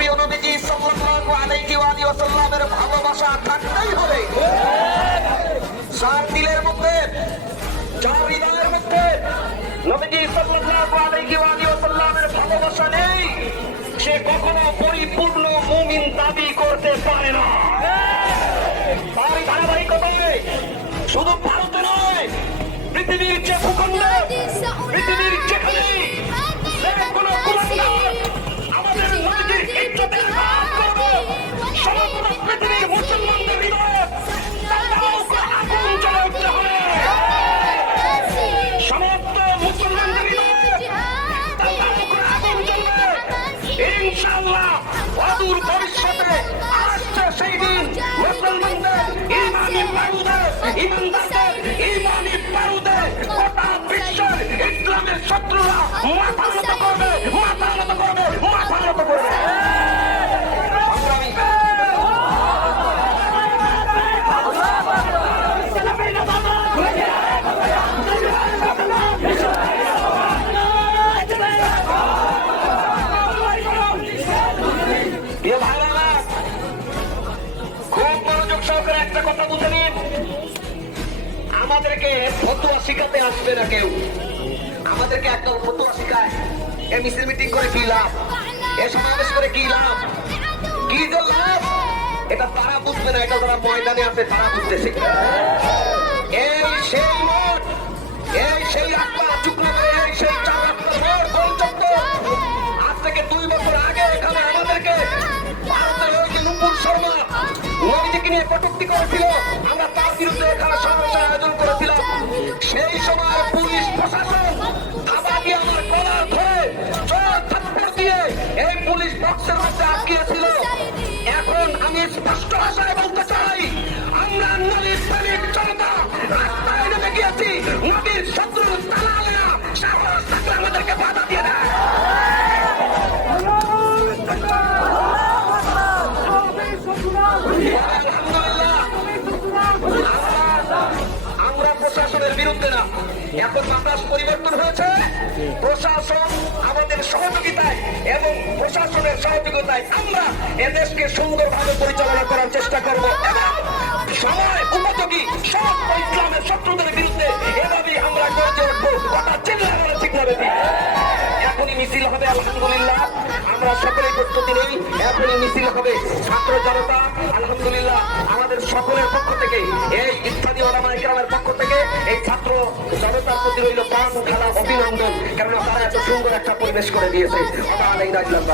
প্রিয় নবীজি সাল্লাল্লাহু আলাইহি ওয়া আলিহি ভালোবাসা থাকতেই হবে। যার দিলের মধ্যে যার হৃদয়ের মধ্যে নবীজি সাল্লাল্লাহু আলাইহি ওয়া আলিহি ভালোবাসা নেই সে কখনো পরিপূর্ণ মুমিন দাবি করতে পারে না। তারই ধারাবাহিকতায় শুধু ভারতে নয় পৃথিবীর যে ভূখণ্ডে পৃথিবীর যেখানে ভবিষ্যতে আসছে সেই দিন মুসলমানদের ইমানি বারুদে ইমানদারদের ইমানি বারুদে গোটা বিশ্বের ইসলামের শত্রুরা মাথা মতো করবে একটা কথা বুঝে নিন আমাদেরকে ফতুয়া শিখাতে আসবে না কেউ। আমাদেরকে একদম ফতুয়া শিখায়। এ মিছিল মিটিং করে কি লাভ? এ সমাবেশ করে কি লাভ? কি যে লাভ? এটা তারা বুঝবে না, এটা যারা ময়দানে আছে, তারা বুঝতেছে এই সেই মঠ, এই সেই আত্মা চুকলাবে কটুক্তি করেছিল। আমরা তার বিরুদ্ধে এখানে প্রশাসনের বিরুদ্ধে না। এখন বাতাস পরিবর্তন হয়েছে। প্রশাসন আমাদের সহযোগিতায় এবং প্রশাসনের সহযোগিতায় আমরা এদেশকে সুন্দরভাবে পরিচালনা করার চেষ্টা করব এবং সময় উপযোগী সব ইসলামের শত্রুদের বিরুদ্ধে এভাবেই আমরা গর্জে উঠবো। কথা চিল্লা এখনই মিছিল হবে, আলহামদুলিল্লাহ। আমরা সকলেই প্রস্তুতি নেই। এখনই মিছিল হবে। ছাত্র জনতা, আলহামদুলিল্লাহ, আমাদের সকলের পক্ষ থেকে এই এই ছাত্র জনতার প্রতি রইল প্রাণ খেলা অভিনন্দন। কেননা তারা এত সুন্দর একটা পরিবেশ করে দিয়েছে। ওটা আলাই রাজলাম